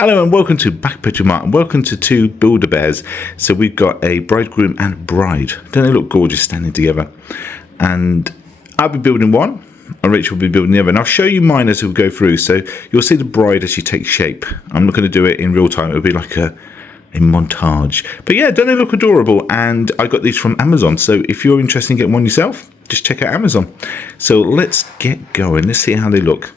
Hello and welcome to Backpedal Mart and welcome to two Build-A-Bears. So we've got a bridegroom and bride. Don't they look gorgeous standing together? And I'll be building one and Rachel will be building the other. And I'll show you mine as we go through. So you'll see the bride as she takes shape. I'm not going to do it in real time. It'll be like a montage. But yeah, don't they look adorable? And I got these from Amazon. So if you're interested in getting one yourself, just check out Amazon. So let's get going. Let's see how they look.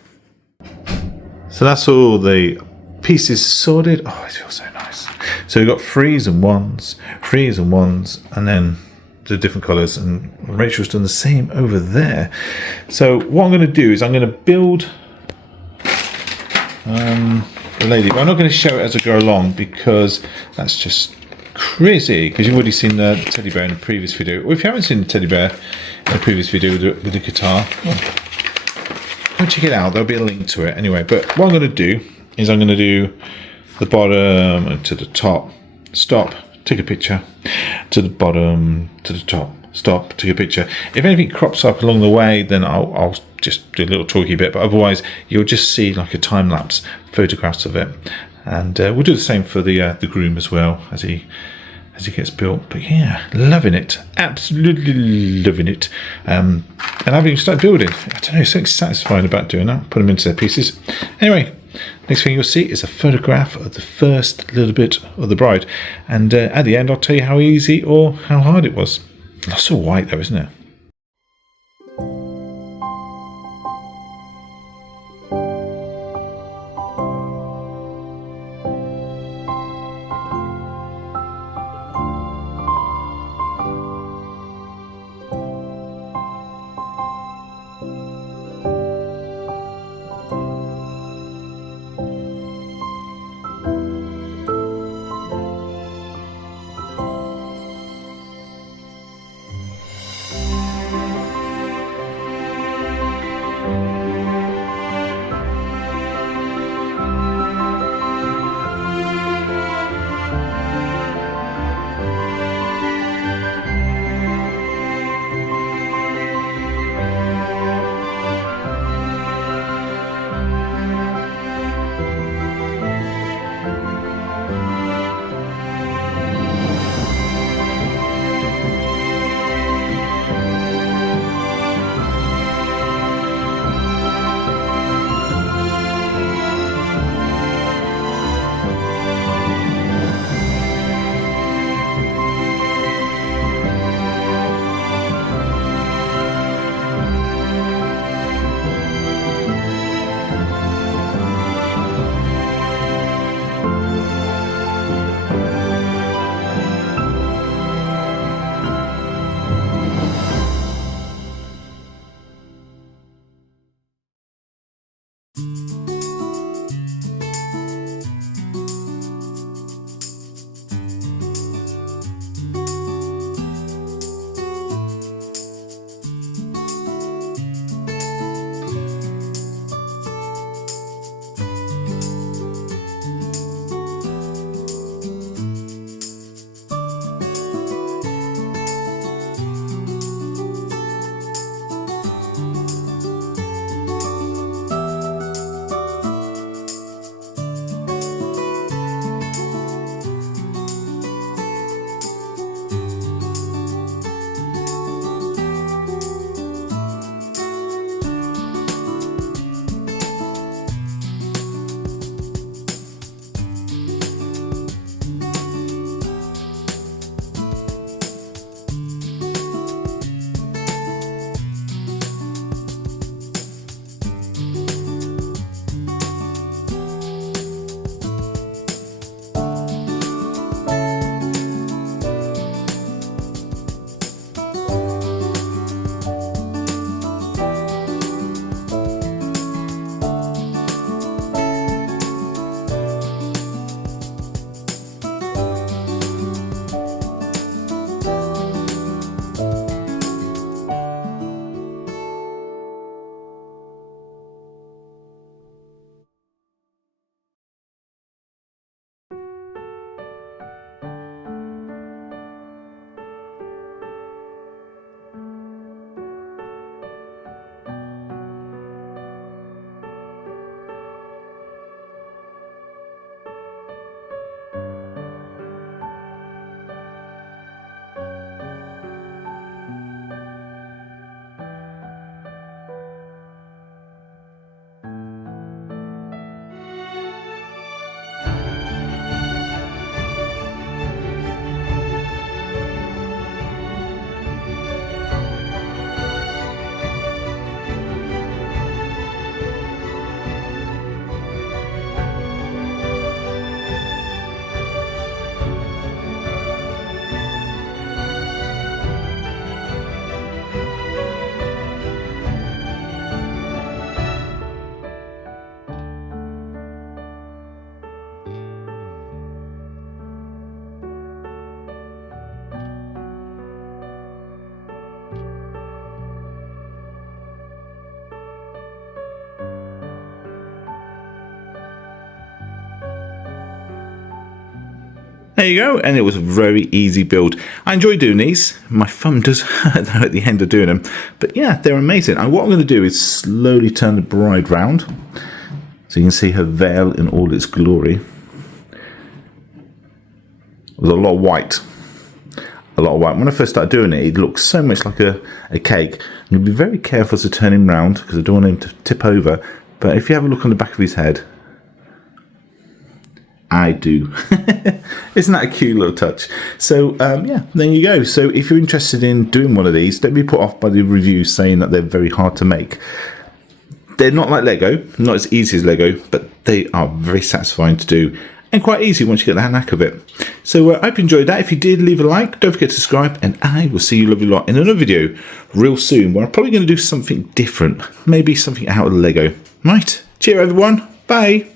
So that's all the pieces sorted. Oh, it feels so nice. So we've got threes and ones, and then the different colours. And Rachel's done the same over there. So what I'm going to do is I'm going to build the lady. But I'm not going to show it as I go along because that's just crazy. Because you've already seen the teddy bear in the previous video. Or if you haven't seen the teddy bear in the previous video with the guitar, go check it out. There'll be a link to it anyway. But what I'm going to do is I'm going to do the bottom and to the top, stop, take a picture, to the bottom, to the top, stop, take a picture. If anything crops up along the way, then I'll just do a little talky bit, but otherwise you'll just see like a time-lapse photographs of it. And we'll do the same for the groom as well as he gets built. But yeah, loving it, absolutely loving it. And having started building, I don't know, something satisfying about doing that. Put them into their pieces. Anyway, next thing you'll see is a photograph of the first little bit of the bride. And at the end, I'll tell you how easy or how hard it was. That's all white though, isn't it? There you go, and it was a very easy build. I enjoy doing these. My thumb does hurt though at the end of doing them, but yeah, they're amazing. And what I'm going to do is slowly turn the bride round so you can see her veil in all its glory. There's a lot of white. A lot of white. When I first started doing it, it looked so much like a cake. I'm going to be very careful to turn him round because I don't want him to tip over. But if you have a look on the back of his head, I do. Isn't that a cute little touch? So yeah, there you go. So if you're interested in doing one of these, don't be put off by the reviews saying that they're very hard to make. They're not like Lego, not as easy as Lego, but they are very satisfying to do and quite easy once you get the knack of it. So I hope you enjoyed that. If you did, leave a like, don't forget to subscribe, and I will see you lovely lot in another video real soon where I'm probably going to do something different, maybe something out of Lego. Right, cheer everyone, bye.